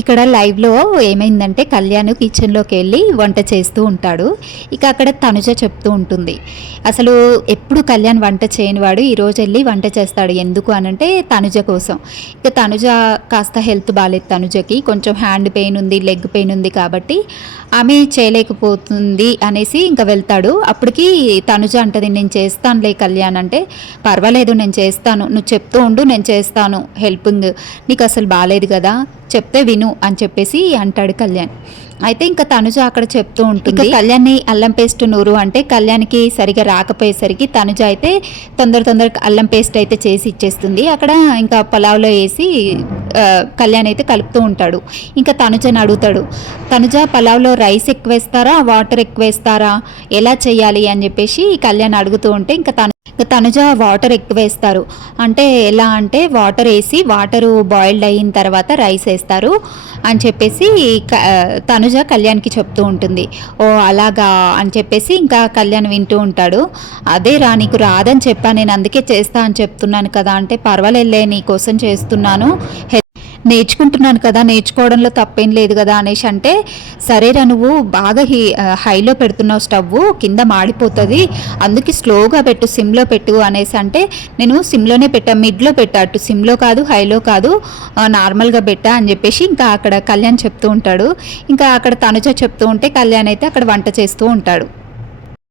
ఇక్కడ లైవ్లో ఏమైందంటే కళ్యాణ్ కిచెన్లోకి వెళ్ళి వంట చేస్తూ ఉంటాడు. ఇక అక్కడ తనుజ చెప్తూ ఉంటుంది, అసలు ఎప్పుడు కళ్యాణ్ వంట చేయనివాడు ఈరోజు వెళ్ళి వంట చేస్తాడు. ఎందుకు అనంటే తనుజ కోసం. ఇక తనుజ కాస్త హెల్త్ బాగాలేదు, తనుజకి కొంచెం హ్యాండ్ పెయిన్ ఉంది, లెగ్ పెయిన్ ఉంది, కాబట్టి ఆమె చేయలేకపోతుంది అనేసి ఇంకా వెళ్తాడు. అప్పటికి తనుజ అంటది, నేను చేస్తానులే కళ్యాణ్ అంటే, పర్వాలేదు నేను చేస్తాను, నువ్వు చెప్తూ ఉండు నేను చేస్తాను హెల్పింగ్, నీకు అసలు బాగాలేదు కదా చెప్తే విను అని చెప్పేసి అంటాడు కళ్యాణ్. అయితే ఇంకా తనుజ అక్కడ చెప్తూ ఉంటుంది, కళ్యాణ్ని అల్లం పేస్ట్ నూరు అంటే కళ్యాణ్కి సరిగా రాకపోయేసరికి తనుజ అయితే తొందరగా అల్లం పేస్ట్ అయితే చేసి ఇచ్చేస్తుంది. అక్కడ ఇంకా పలావ్లో వేసి కళ్యాణ్ అయితే కలుపుతూ ఉంటాడు. ఇంకా తనుజని అడుగుతాడు, తనుజ పలావ్లో రైస్ ఎక్కువ వేస్తారా వాటర్ ఎక్కువ వేస్తారా ఎలా చేయాలి అని చెప్పేసి కళ్యాణ్ అడుగుతూ ఉంటే ఇంకా తనుజ వాటర్ ఎక్కువ వేస్తారు అంటే ఎలా అంటే వాటర్ వేసి వాటరు బాయిల్డ్ అయిన తర్వాత రైస్ వేస్తారు అని చెప్పేసి తనుజ కళ్యాణ్కి చెప్తూ ఉంటుంది. ఓ అలాగా అని చెప్పేసి ఇంకా కళ్యాణ్ వింటూ ఉంటాడు. అదే రా నీకు రాదని చెప్పాను నేను, అందుకే చేస్తా అని చెప్తున్నాను కదా అంటే, పర్వాలేదులే నీ కోసం చేస్తున్నాను, నేర్చుకుంటున్నాను కదా, నేర్చుకోవడంలో తప్పేం లేదు కదా అనేసి అంటే, సరేరా నువ్వు బాగా హైలో పెడుతున్నావు, స్టవ్ కింద మాడిపోతుంది, అందుకే స్లోగా పెట్టు, సిమ్లో పెట్టు అనేసి అంటే, నేను సిమ్లోనే పెట్టా, మిడ్లో పెట్టా, అటు సిమ్లో కాదు హైలో కాదు నార్మల్గా పెట్టా అని చెప్పేసి ఇంకా అక్కడ కళ్యాణ్ చెప్తూ ఉంటాడు. ఇంకా అక్కడ తనుజ చెప్తూ ఉంటే కళ్యాణ్ అయితే అక్కడ వంట చేస్తూ ఉంటాడు.